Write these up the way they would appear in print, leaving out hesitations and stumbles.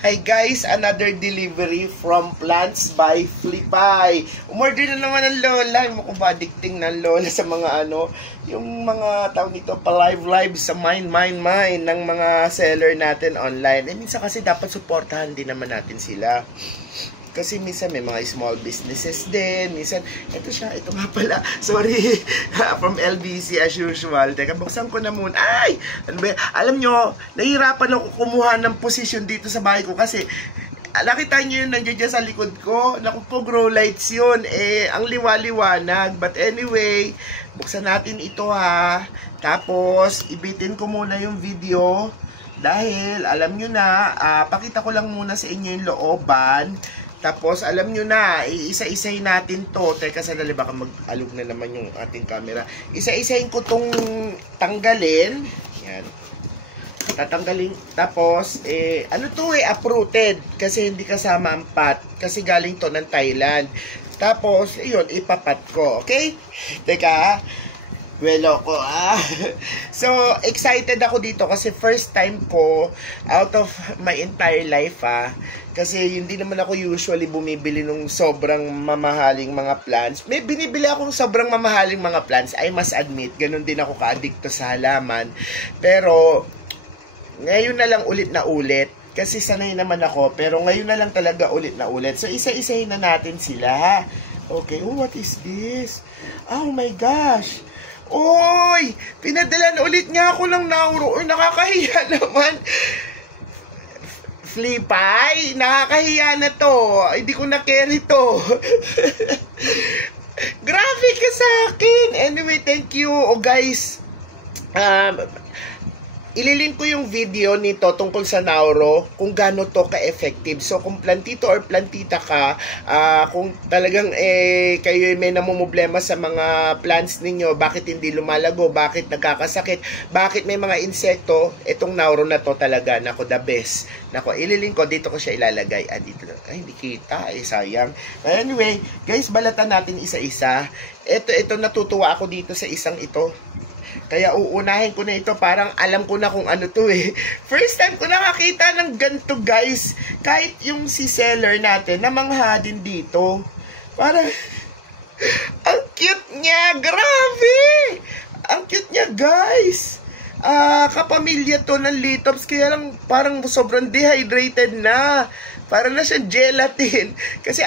Hi guys, another delivery from Plants by Flipay. Umorder na naman ng lola. Mukhang ba addicting ng lola sa mga yung mga tawag nito pa-live sa mine ng mga seller natin online. Minsan kasi dapat suportahan din naman natin sila. Kasi minsan may mga small businesses din. Minsan, ito nga pala. Sorry, from LBC as usual. Teka, buksan ko na muna. Ay! Ano ba? Alam nyo, nahihirapan ako kumuha ng posisyon dito sa bahay ko kasi nakita nyo yun nandiyan dyan sa likod ko. Naku po, grow lights yun. Ang liwa-liwanag. But anyway, buksan natin ito ha. Tapos, ibitin ko muna yung video. Dahil, alam nyo na, pakita ko lang muna sa inyo yung looban. Tapos, alam nyo na, isa-isahin natin to. Teka, sandali, baka mag-alog na naman yung ating camera. Isa-isahin ko tong tanggalin. Yan. Tatanggalin. Tapos, uprooted. Kasi hindi kasama ang pot. Kasi galing to ng Thailand. Tapos, yun, ipapat ko. Okay? Teka, welo ko, So, excited ako dito kasi first time ko out of my entire life, Kasi hindi naman ako usually bumibili ng sobrang mamahaling mga plants. May binibili akong sobrang mamahaling mga plants, I must admit. Ganun din ako ka-addicto sa halaman. Pero, ngayon na lang ulit na ulit. Kasi sanay naman ako, pero ngayon na lang talaga ulit na ulit. So, isa-isahin na natin sila, Okay, what is this? Oh my gosh! Oy! Pinadalan ulit niya ako ng Nauro. Oy, nakakahiya naman. Flipay, nakakahiya na to. Hindi ko na carry to. Graphic ka sa akin. Anyway, thank you. Guys, ililink ko yung video nito tungkol sa Nauro, kung gaano to ka-effective. So, kung plantito or plantita ka, kung talagang kayo may namumblema sa mga plants ninyo, bakit hindi lumalago, bakit nagkakasakit, bakit may mga insekto, itong Nauro na to talaga, nako, the best. Nako, ililink ko, dito ko siya ilalagay. Dito. Ay, hindi kita, sayang. Anyway, guys, balatan natin isa-isa. Ito, natutuwa ako dito sa isang ito. Kaya uunahin ko na ito, parang alam ko na kung ano to First time ko nakakita ng ganito, guys. Kahit yung si seller natin, namangha din dito. Parang, ang cute niya, grabe! Ang cute niya, guys. Kapamilya to ng litops, kaya lang parang sobrang dehydrated na. Parang na siya gelatin. Kasi,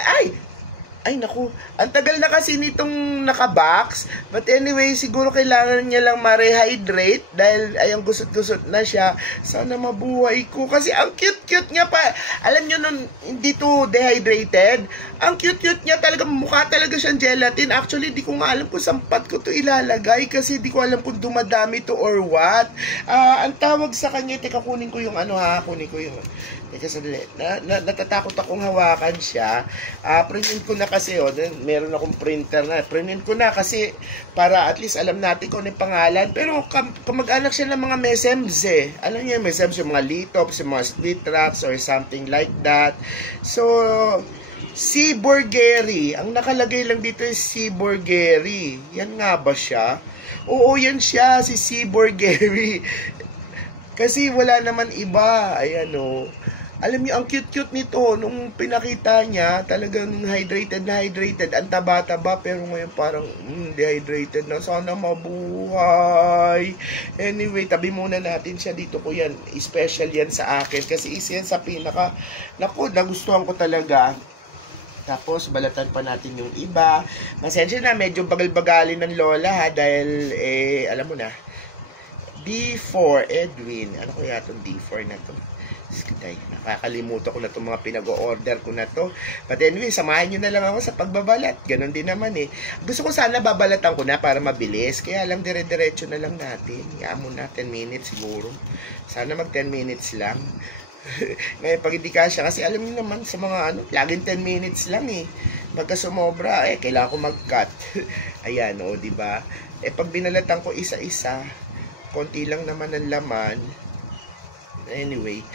ay naku, ang tagal na kasi nitong nakabox. But anyway, siguro kailangan niya lang ma-rehydrate dahil ayang gusot-gusot na siya. Sana mabuhay ko kasi ang cute-cute niya pa. Alam niyo nun, hindi to dehydrated. Ang cute-cute niya talaga, mukha talaga siyang gelatin. Actually, di ko nga alam kung sampat ko to ilalagay kasi di ko alam kung dumadami to or what. Ang tawag sa kanya, teka, kunin ko yung kunin ko yung teka, sandali. Natatakot akong hawakan siya. Printin ko na kasi, meron akong printer na. Printin ko na kasi para at least alam natin kung ano yung pangalan. Pero kamag-anak siya ng mga mesems Alam niyo yung mesems, yung mga litops, yung mga split rocks or something like that. So, C. Burgeri. Ang nakalagay lang dito is C. Burgeri. Yan nga ba siya? Oo, yan siya, si C. Burgeri. Kasi wala naman iba. Ayan Alam niyo, ang cute-cute nito. Nung pinakita niya, talagang hydrated na hydrated. Ang taba-taba, pero ngayon parang dehydrated na. Sana mabuhay. Anyway, tabi muna natin siya dito ko yan. Special yan sa akin. Kasi isa yan sa pinaka, naku, nagustuhan ko talaga. Tapos, balatan pa natin yung iba. Masensya na, medyo bagal-bagalin ng lola dahil, alam mo na, D4, Edwin. Ano kaya itong D4 na to? Nakakalimutan ko na itong mga pinag-o-order ko na to. But anyway, samahan nyo na lang ako sa pagbabalat. Ganon din naman Gusto ko sana babalatan ko na para mabilis. Kaya lang dire-diretso na lang natin. Hayaan mo na 10 minutes siguro. Sana mag 10 minutes lang. Ngayon, pag hindi kasya, kasi alam niyo naman sa mga laging 10 minutes lang Pagka sumobra, kailangan ko mag-cut. Ayan, diba? Pag binalatan ko isa-isa, konti lang naman ang laman. Anyway,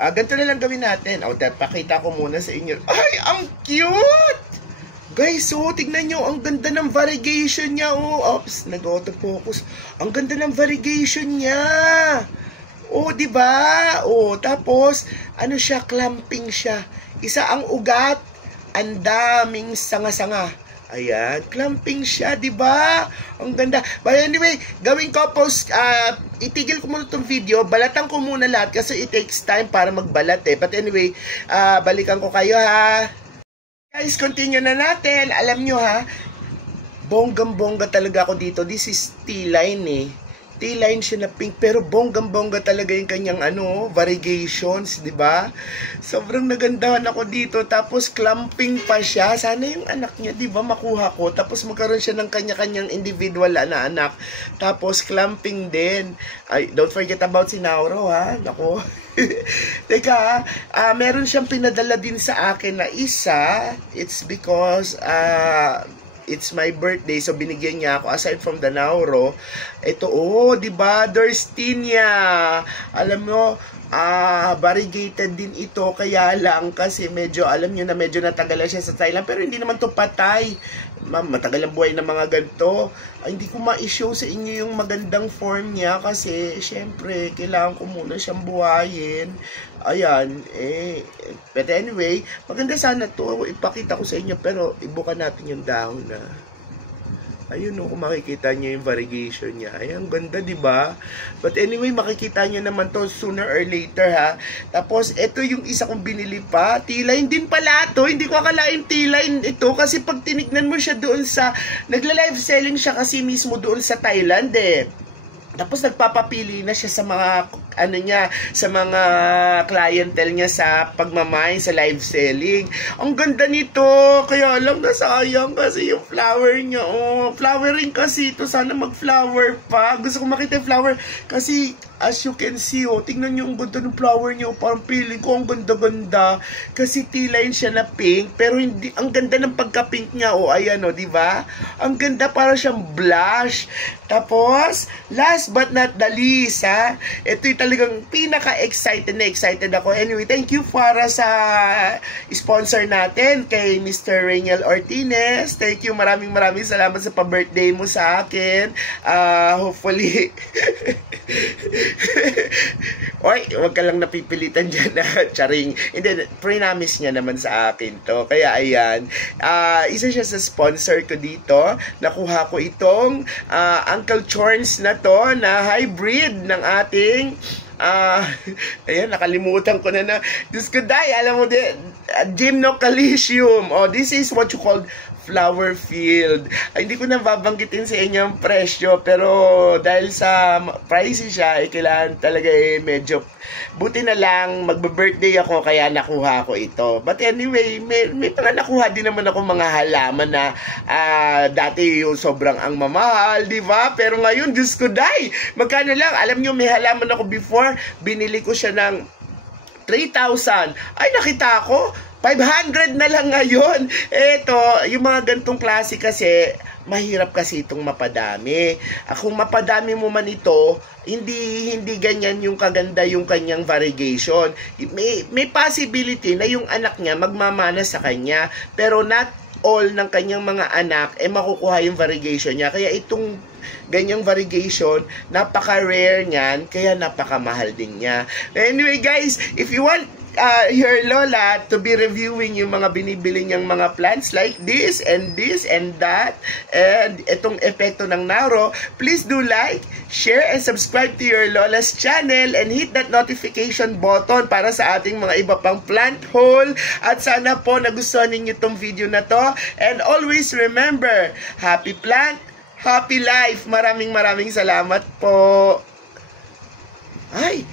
ganito na lang gawin natin. Pakita ko muna sa inyo. Ay, ang cute! Guys, tignan nyo, ang ganda ng variegation niya. Oops, nag-autofocus. Ang ganda ng variegation niya. Oh, di ba? Oh, tapos ano siya, clamping siya. Isa ang ugat, ang daming sanga-sanga. Ayan, clamping siya, di ba? Ang ganda. But anyway, gawin ko post, itigil ko muna itong video, balatan ko muna lahat kasi it takes time para magbalat eh. But anyway, balikan ko kayo ha. Guys, continue na natin. Alam nyo ha, bonggang-bongga talaga ako dito. This is T-line eh. T-line siya na pink, pero bonggang-bongga talaga yung kanyang variegations, di ba? Sobrang nagandahan ako dito, tapos clamping pa siya. Sana yung anak niya, di ba, makuha ko. Tapos magkaroon siya ng kanya-kanyang individual na anak. Tapos clamping din. Ay, don't forget about si Nauro, ha? Nako. Teka, meron siyang pinadala din sa akin na isa. It's because, it's my birthday, so binigyan niya ako. Aside from the Nauro, ito, di ba, Derstinia. Alam mo, variegated din ito, kaya lang kasi medyo, alam nyo na medyo natagalan siya sa Thailand, pero hindi naman to patay. Matagal ang buhay ng mga ganito. Hindi ko ma-show sa inyo yung magandang form niya kasi syempre kailangan ko muna siyang buhayin. Ayan, but anyway, maganda sana to, ipakita ko sa inyo, pero ibuka natin yung dahon na. Ayun kung makikita nyo yung variegation niya. Ay, ang ganda, di ba? But anyway, makikita nyo naman to sooner or later, ha? Tapos, ito yung isa kong binili pa. T-line din pala to. Hindi ko akalain T-line ito kasi pag tinignan mo siya doon sa, nagla-live selling siya kasi mismo doon sa Thailand, eh. Tapos nagpapapili na siya sa mga sa mga clientele niya sa pagmamay, sa live selling. Ang ganda nito, kaya lang nasayang kasi yung flower niya. Flowering kasi ito, sana mag-flower pa. Gusto ko makita yung flower kasi as you can see, tingnan niyo ang ganda ng flower niya. Parang feeling ko ang ganda-ganda kasi T-line siya na pink, pero hindi, ang ganda ng pagka-pink niya. Ayan di ba? Ang ganda, para siyang blush. Tapos, last but not the least, ito'y talagang pinaka-excited na excited ako. Anyway, thank you para sa sponsor natin kay Mr. Rainiel Ortines. Thank you, maraming salamat sa pa-birthday mo sa akin. Hopefully, oy, wag ka lang napipilitan dyan na charing. Hindi, pre-namis niya naman sa akin to. Kaya ayan, isa siya sa sponsor ko dito. Nakuha ko itong Uncle Chorns na to, na hybrid ng ating ayan, nakalimutan ko na. Diyos ko, alam mo din, Gymnocalcium. This is what you call flower field. Hindi ko na babanggitin sa inyo ang presyo, pero dahil sa pricey siya, kailangan talaga medyo, buti na lang, magbe-birthday ako, kaya nakuha ko ito. But anyway, may mga nakuha din naman ako mga halaman na dati yung sobrang ang mamahal, di ba? Pero ngayon, Diyos ko, magkano lang? Alam nyo, may halaman ako before, binili ko siya ng 3,000. Ay, nakita ko, 500 na lang ngayon. Eto, yung mga gantong klase kasi, mahirap kasi itong mapadami. Kung mapadami mo man ito, hindi ganyan yung kaganda yung kanyang variegation. May possibility na yung anak niya magmamana sa kanya, pero not all ng kanyang mga anak makukuha yung variegation niya. Kaya itong ganyang variegation, napaka-rare niyan, kaya napakamahal din niya. Anyway guys, if you want your lola to be reviewing yung mga binibili niyang mga plants like this and that, and itong epekto ng Nauro, please do like, share, and subscribe to your lola's channel and hit that notification button para sa ating mga iba pang plant haul. At sana po nagustuhan ninyo itong video na to, and always remember, happy plant, happy life. Maraming salamat po. Ay,